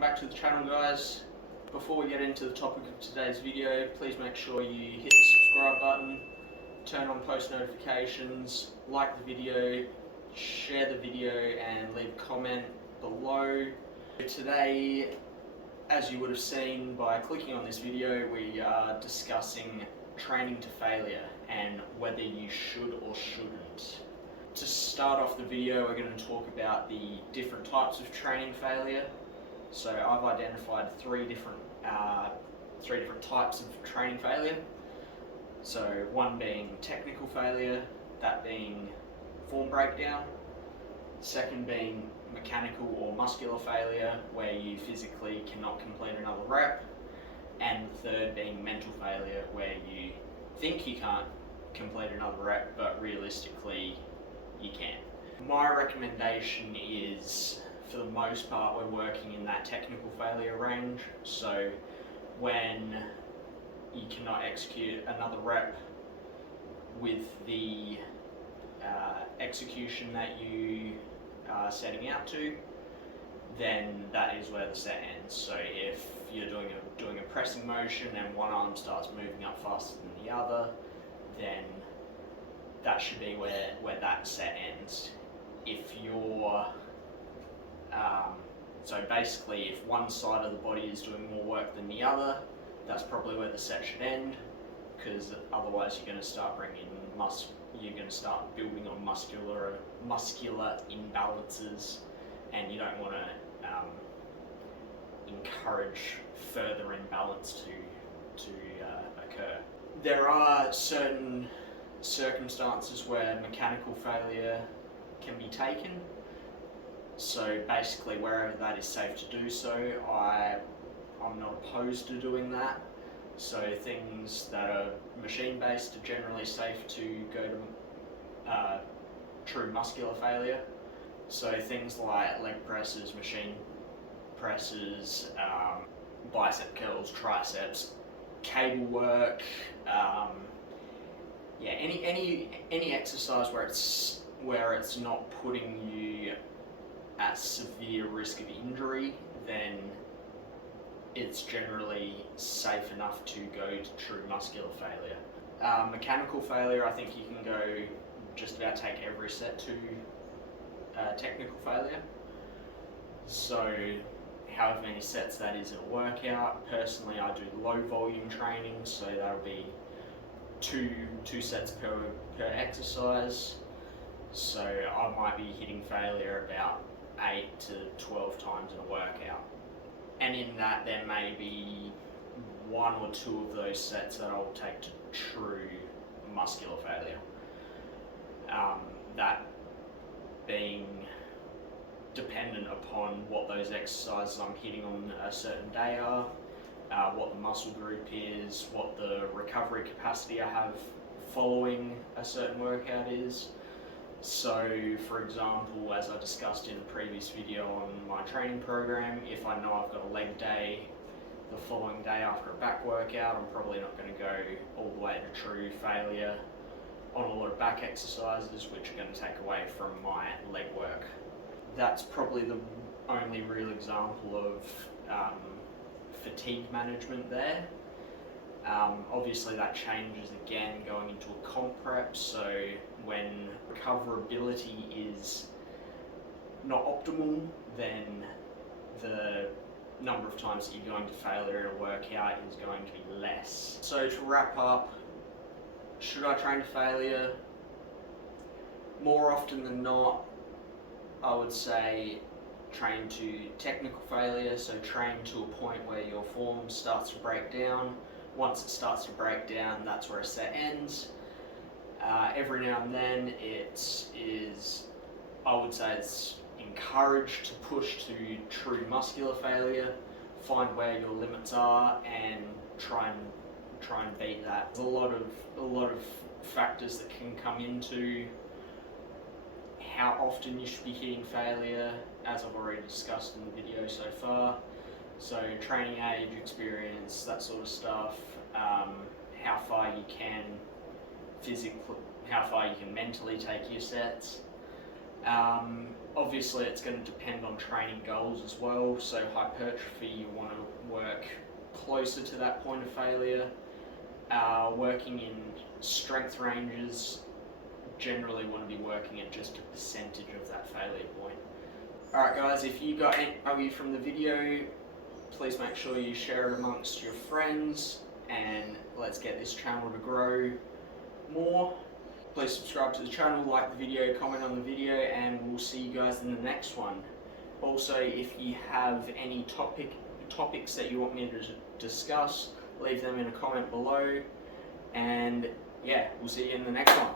welcome back to the channel, guys. Before we get into the topic of today's video, please make sure you hit the subscribe button, turn on post notifications, like the video, share the video and leave a comment below. Today, as you would have seen by clicking on this video, we are discussing training to failure and whether you should or shouldn't. To start off the video, we're going to talk about the different types of training failure. So I've identified three different types of training failure. So one being technical failure, that being form breakdown. Second being mechanical or muscular failure, where you physically cannot complete another rep. And the third being mental failure, where you think you can't complete another rep, but realistically you can. My recommendation is, for the most part, we're working in that technical failure range. So when you cannot execute another rep with the execution that you are setting out to, then that is where the set ends. So if you're doing a pressing motion and one arm starts moving up faster than the other, then that should be where that set ends. If you're so basically, if one side of the body is doing more work than the other, that's probably where the set should end, because otherwise you're going to start building on muscular imbalances, and you don't want to encourage further imbalance to occur. There are certain circumstances where mechanical failure can be taken. So basically, wherever that is safe to do so, I'm not opposed to doing that. So things that are machine-based are generally safe to go to true muscular failure. So things like leg presses, machine presses, bicep curls, triceps, cable work, any exercise where it's not putting you at severe risk of injury, then it's generally safe enough to go to true muscular failure. Mechanical failure, I think you can go just about take every set to technical failure. So however many sets that is in a workout. Personally, I do low volume training, so that'll be two sets per exercise. So I might be hitting failure about 8 to 12 times in a workout. And in that, there may be one or two of those sets that I'll take to true muscular failure. That being dependent upon what those exercises I'm hitting on a certain day are, what the muscle group is, what the recovery capacity I have following a certain workout is. So, for example, as I discussed in a previous video on my training program, if I know I've got a leg day the following day after a back workout, I'm probably not going to go all the way to true failure on a lot of back exercises, which are going to take away from my leg work. That's probably the only real example of fatigue management there. Obviously that changes again going into a comp prep, so when recoverability is not optimal, then the number of times that you're going to failure in a workout is going to be less. So to wrap up, should I train to failure? More often than not, I would say train to technical failure, so train to a point where your form starts to break down. Once it starts to break down, that's where a set ends. Every now and then I would say it's encouraged to push to true muscular failure, find where your limits are and try and beat that. There's a lot of factors that can come into how often you should be hitting failure, as I've already discussed in the video so far. So training age, experience, that sort of stuff, how far you can physically, how far you can mentally take your sets. Obviously, it's going to depend on training goals as well. So hypertrophy, you want to work closer to that point of failure. Working in strength ranges, generally want to be working at just a percentage of that failure point. Alright guys, if you got any value from the video, please make sure you share it amongst your friends, and let's get this channel to grow more. Please subscribe to the channel, like the video, comment on the video, and we'll see you guys in the next one. Also, if you have any topics that you want me to discuss, leave them in a comment below, and yeah, we'll see you in the next one.